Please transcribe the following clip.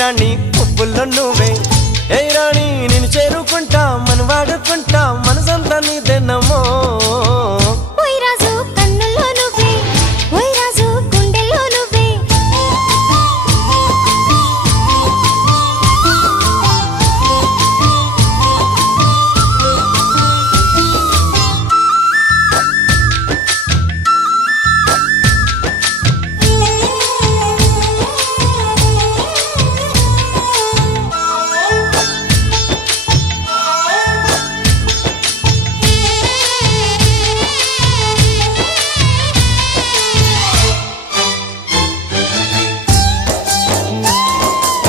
రాణి పువ్వుల్లో నువ్వే ఏ రాణి నేను చేరుకుంటా మన వాడుకుంటా మనసంతా నీదెన్నమో